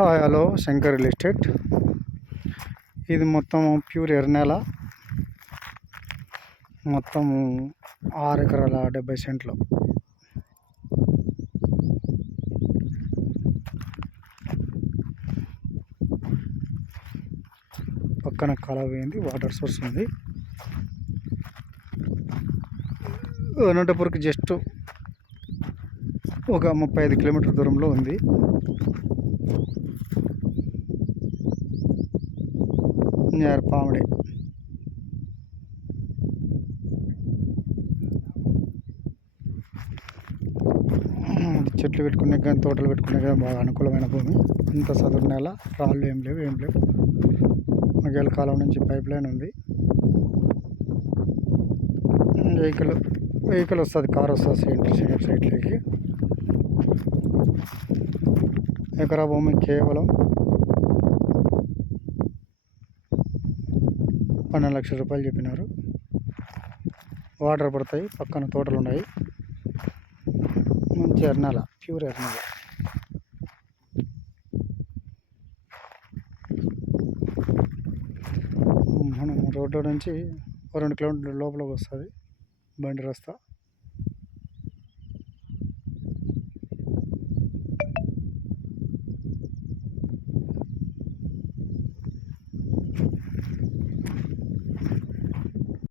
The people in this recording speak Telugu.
Hi hello Shankar real estate. ఇది మొత్తం ప్యూర్ ఎర్రనేల. మొత్తం 6 ఎకరాల 70 సెంట్లు. పక్కన కాలువ పోయింది, వాటర్ సోర్స్ ఉంది. అనంతపురంకి జస్ట్ ఒక 35 కిలోమీటర్ దూరంలో ఉంది. నియర్ పామిడి. చెట్లు పెట్టుకునే కానీ తోటలు పెట్టుకునే కానీ బాగా అనుకూలమైన భూమి. ఇంత సదురు నేల, రాళ్ళు ఏం లేవు. మగేల కాలం నుంచి పైప్ లైన్ ఉంది. వెహికల్ వస్తుంది, కార్ వస్తుంది సీనియర్ సైట్లోకి. ఎకరా భూమి కేవలం 12 లక్షల రూపాయలు చెప్పినారు. వాటర్ పడతాయి, పక్కన తోటలు ఉన్నాయి. మంచి ఎర్రనేల, ప్యూర్ ఎర్రనేల. మనం రోడ్డు నుంచి 2 కిలోమీటర్ల లోపలికి వస్తుంది బండి రస్తా.